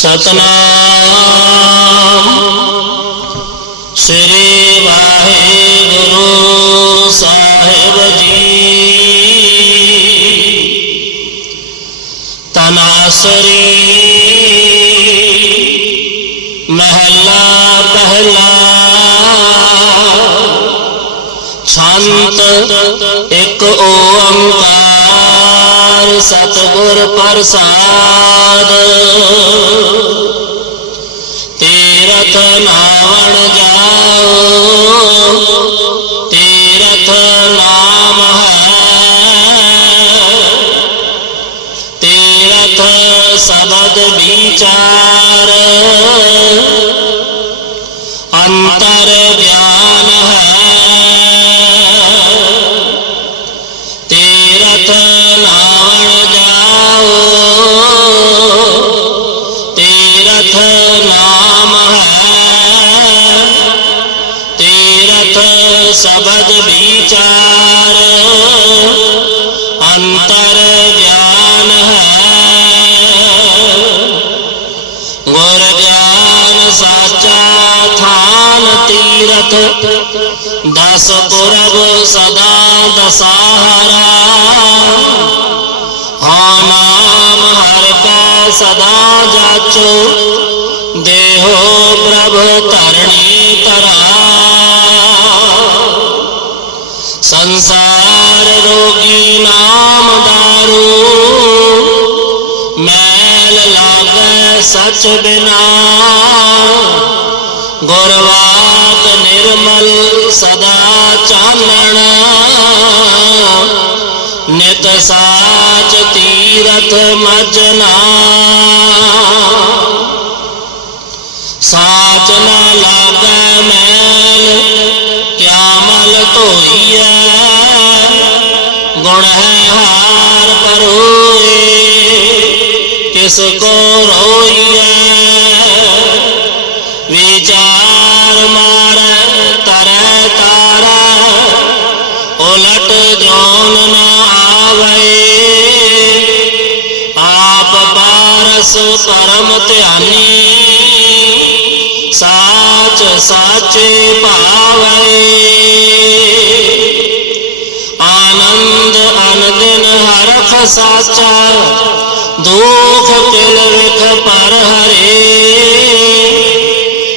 ਸਤਨਾਮ। ਸ੍ਰੀ ਵਾਹਿਗੁਰੂ ਸਾਹਿਬ ਜੀ। ਤਨਾਸਰੀ ਮਹਲਾ ਪਹਿਲਾ। ਛੰਤ ਇੱਕ ਓੰਕਾਰ। ਸਤਿਗੁਰ ਪ੍ਰਸਾਦ। ਤੀਰਥ ਨਾਵਣ ਜਾਓ ਤੀਰਥ ਨਾਮ ਹੈ। ਤੀਰਥ ਸ਼ਬਦ ਵਿਚਾਰ ਅੰਤਰ ਗਿਆਨ ਹੈ। ਵਿਚਾਰ ਅੰਤਰ ਗਿਆਨ ਹੈ ਗੁਰ ਗਿਆਨ ਸਾਚਾ ਥਾਨ ਤੀਰਥ ਦਸ ਪੁਰਬ ਸਦਾ ਦਸਾਹਰਾ ਹਾਂ ਨਾਮ ਸੰਸਾਰ ਰੋਗੀ ਨਾਮ ਦਾਰੂ। ਮੈਲ ਲਾਗੈ ਸਚ ਬਿਨਾ। ਗੁਰਵਾਕ ਨਿਰਮਲ ਸਦਾ ਚਾਨਣ। ਨਿਤ ਸਾਚ ਤੀਰਥ ਮਜਨਾ। ਸਾਚ ਨਾ ਲਾਗੈ ਮੈਲ ਮਲ ਗੁਣ ਹੈ ਹਾਰ ਪਰੋਏ ਕਿਸ ਕੋ ਰੋਈਐ ਵਿਚਾਰ ਮਾਰ ਤਰੈ ਤਾਰਾ, ਉਲਟ ਜੋਨ ਨ ਆਵੇ। ਆਪ ਪਾਰਸ ਪਰਮ ਧਿਆਨੀ। ਸਚ ਸਾਚੇ ਭਾਵੇ। ਆਨੰਦ ਅਨੰਦਨ ਹਰਖ ਸਾਚਾ, ਦੁਖ ਪਿਲ ਵਿਖ ਪਰ ਹਰੇ।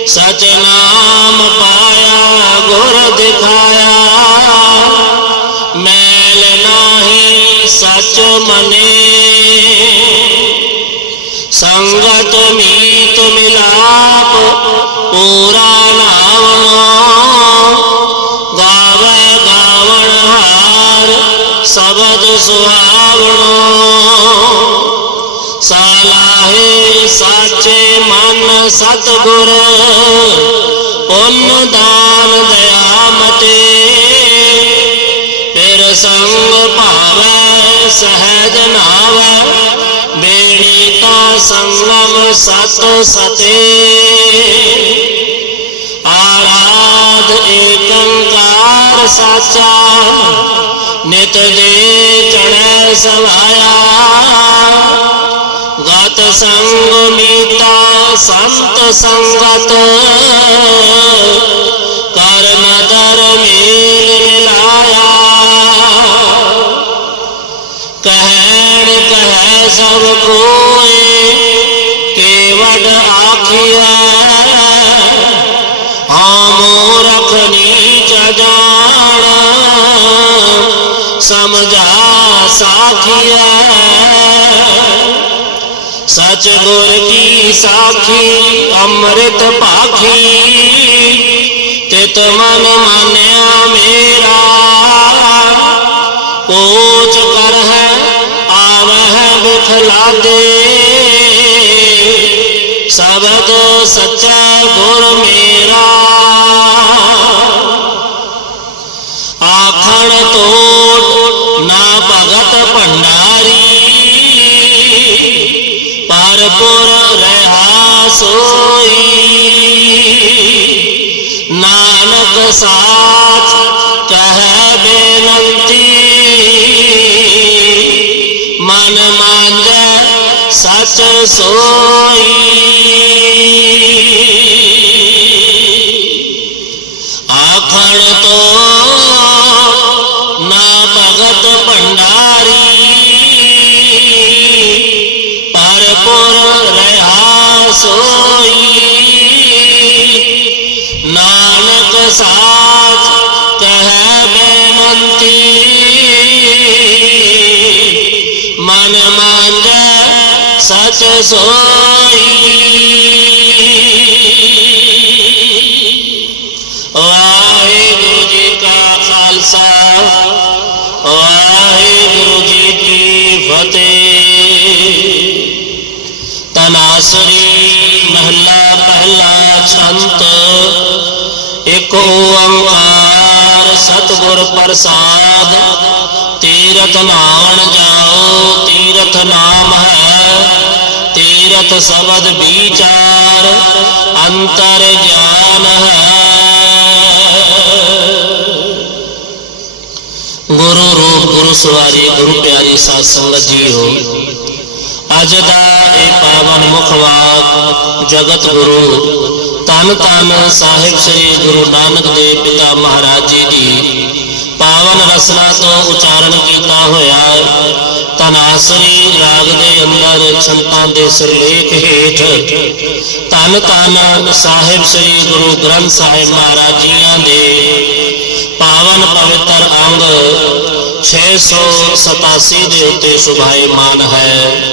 ਸਚ ਨਾਮ ਪਾਇਆ, ਗੁਰ ਦਿਖਾਇਆ। ਮੈਲ ਨਾਹੀ ਸਚ ਮਨੇ। ਸੰਗਤ ਮੀਤ ਸੁਹਾਵਣੋ ਸਾਲਾਹੇ ਸਾਚੇ ਮਨ ਸਤਗੁਰ, ਪੁੰਨ ਦਾਨ ਦਇਆ ਮਤੇ। ਫਿਰ ਸੰਗ ਭਾਵੈ, ਸਹਿਜ ਨਾਵੈ ਮੇਰੀ ਤਾ ਸੰਗਮ ਸਤ ਸਤੇ। ਆਰਾਧ ਏਕੰਕਾਰ ਸਾਚਾ ਨਿਤ ਦੇ ਚੜੈ ਸਵਾਇਆ। ਗਤ ਸੰਗ ਮੀਤਾ, ਸੰਤ ਸੰਗਤ। ਕਰ ਨਦਰ ਮੇਲ ਮਿਲਾਇਆ। ਕਹਿਣ ਕਹਿ ਸਭ ਕੋਏ ਕੇਵਡ ਆਖਿਆ ਹਾਂ ਮੂਰਖ ਨੀਚ ਜਾਣ ਸਮਝਾ ਸਾਖੀਆ ਸਚ ਗੁਰ ਕੀ ਸਾਖੀ, ਅੰਮ੍ਰਿਤ ਪਾਖੀ ਤਿਤ ਮਨ ਮਾਨਿਆ ਮੇਰਾ। ਪੋਚ ਕਰ ਹੈ ਆਵਹਿ ਬਿਖਲਾਦੇ ਸਬਦ ਸੱਚਾ ਗੁਰ ਮੇਰਾ। ਆਖਣ ਤੋਟ ਪਰਪੁਰ ਰਹਾ ਸੋਈ। ਨਾਨਕ ਸਾਚ ਕਹਿ ਬੇਨਤੀ। ਮਨ ਮਾਂਜੈ ਸੱਚ ਸੋਈ। ਸੋਈ। ਨਾਨਕ ਸਾਚ ਕਹਿ ਬੇਨੰਤੀ ਮਨ ਮੰਜੈ ਸਚ ਸੋਈ। ਵਾਹਿਗੁਰੂ ਜੀ ਕਾ ਖਾਲਸਾ, ਵਾਹਿਗੁਰੂ ਜੀ ਕੀ ਫਤਿਹ। ਤਨਾਸਰੀ ਮਹੱਲਾ ਪਹਿਲਾ ਛੰਤ ਇਕ ਓੰਕਾਰ, ਸਤਿਗੁਰ ਪ੍ਰਸਾਦ। ਤੀਰਥ ਨਾਵਣ ਜਾਓ, ਤੀਰਥ ਨਾਮ ਹੈ। ਤੀਰਥ ਸ਼ਬਦ ਵਿਚਾਰ, ਅੰਤਰ ਗਿਆਨ ਹੈ। ਗੁਰੂ ਰੂਪ ਗੁਰੂ ਸਵਾਰੀ ਗੁਰੂ ਪਿਆਰੀ ਸਾਧ ਸੰਗਤ ਜੀਓ ਅਜ ਦਾ ਇਹ ਪਾਵਨ ਮੁਖਵਾਕ ਜਗਤ ਗੁਰੂ। ਤਨ ਤਨ ਸਾਹਿਬ ਸ੍ਰੀ ਗੁਰੂ ਨਾਨਕ ਦੇਵ ਪਿਤਾ ਮਹਾਰਾਜ ਜੀ ਦੀ। ਪਾਵਨ ਰਸਨਾ ਤੋਂ ਉਚਾਰਨ ਕੀਤਾ ਹੋਇਆ। ਤਨਾਸਰੀ ਰਾਗ ਦੇ ਅੰਦਰ ਛੰਤਾਂ ਦੇ ਸਿਰਲੇਖ ਹੇਠ। ਤਨ ਤਨ ਸਾਹਿਬ ਸ੍ਰੀ ਗੁਰੂ ਗ੍ਰੰਥ ਸਾਹਿਬ ਮਹਾਰਾਜ ਜੀਆਂ ਦੇ ਪਾਵਨ ਪਵਿੱਤਰ ਅੰਗ 687 ਦੇ ਉੱਤੇ ਸੁਭਾਏ ਮਾਨ ਹੈ।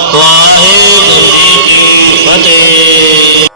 ਵਾਹਿਗੁਰੂ ਜੀ ਕੀ ਫਤਿਹ।